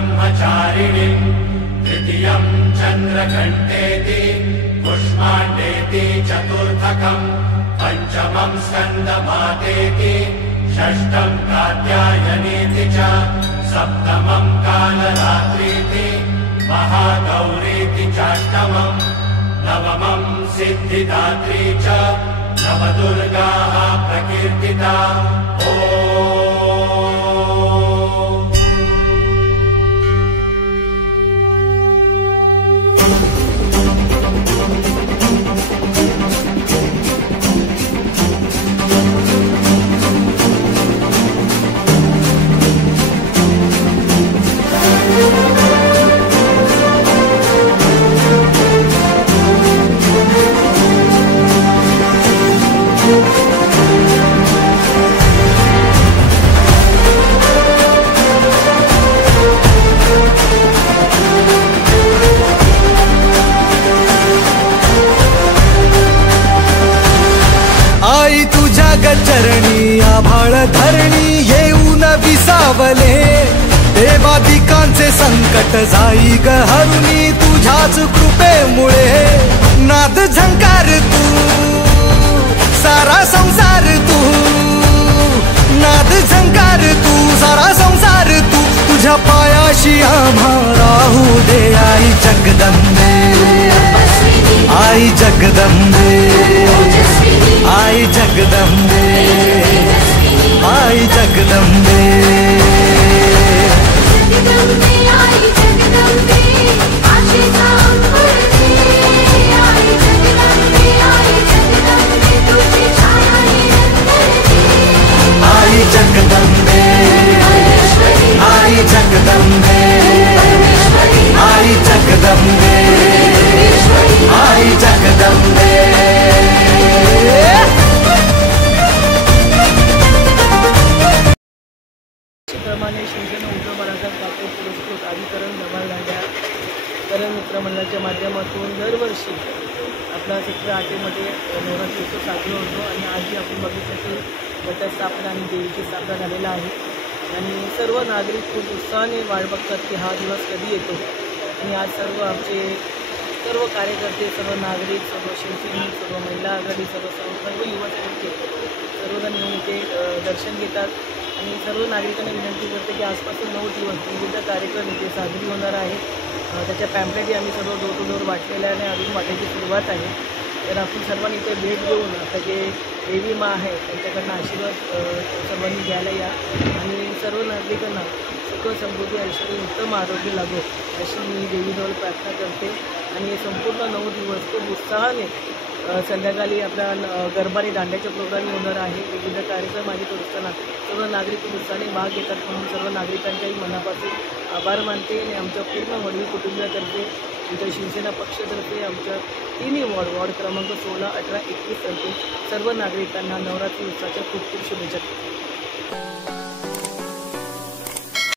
ब्रह्मचारिणीम् तृतीयं चन्द्रघण्टेति पुष्माण्डेति चतुर्थकम् पंचमं स्कन्दमातेति षष्ठं कात्यायनीति च सप्तमं कालरात्रीति महागौरीति चाष्टमम् नवमं सिद्धिदात्री च नवदुर्गाः प्रकीर्तिता। चरणी आभाळ धरणी येऊन विसावले देवादिकांचे संकट जाई ग हरुणी तुझ्याच कृपेमुळे नाद झंकार तू सारा संसार तू नाद झंकार तू सारा संसार तू तुझ्या पायाशी आम्हा राहू दे आई जगदंबे आई जगदंबे आई जगदंबे आई जगदंबे जगदंबे आई जगदंबे आशेचा अंकुरते आई जगदंबे तुझी छाया निरंतरते आई जगदंबे आई जगदंबे आई जगदंबे आई जगदंबे प्रमाणे शिवसेना उद्धव बाळासाहेब ठाकरे पुरस्कृत आदिकरण धमाल दांड्या करण मित्रमंडळाच्या माध्यमातून दरवर्षी आपला 17/8 मध्ये नवरात्री उत्सव साजरा होतो आणि आजही आपण बघितलं की घटस्थापना आणि देवीची स्थापना झालेला आहे आणि सर्व नागरिक खूप उत्साहाने वाट बघतात की हा दिवस कधी येतो आणि आज सर्व आमचे सर्व कार्यकर्ते सर्व नागरिक सर्व शिवसैनिक सर्व महिला आघाडी सर्व युवा सैनिक सर्वजण येऊन इथे दर्शन घेतात आणि सर्व नागरिकांना विनंती करते की आजपासून 9 दिवस विविध कार्यक्रम इथे साजरी होणार आहेत। त्याच्या पॅम्पलेटही आम्ही सर्व डोर टू डोर वाटलेल्या आणि अजून वाटायची सुरुवात आहे। तर आपण सर्वांनी इथे भेट देऊन आता जे देवी मा आहे त्यांच्याकडनं आशीर्वाद सर्वांनी घ्यायला या आणि सर्व नागरिकांना सुख समृद्धी ऐश्वर्य उत्तम आरोग्य लागो अशी मी देवीजवळ प्रार्थना करते आणि हे संपूर्ण 9 दिवस खूप उत्साहाने संध्याकाळी आपला गरबा आणि दांड्याचे प्रोग्राम होणार आहे। विविध कार्यक्रम आयोजित असताना सर्व नागरिक उत्साहाने भाग घेतात म्हणून सर्व नागरिकांच्याही मनापासून आभार मानते आणि आमच्या पूर्ण वडील कुटुंबियातर्फे आमच्या शिवसेना पक्षातर्फे आमच्या 3 वॉर्ड क्रमांक 16, 18, 21 तर्फे सर्व नागरिकांना नवरात्री उत्सवाच्या खूप खूप शुभेच्छा।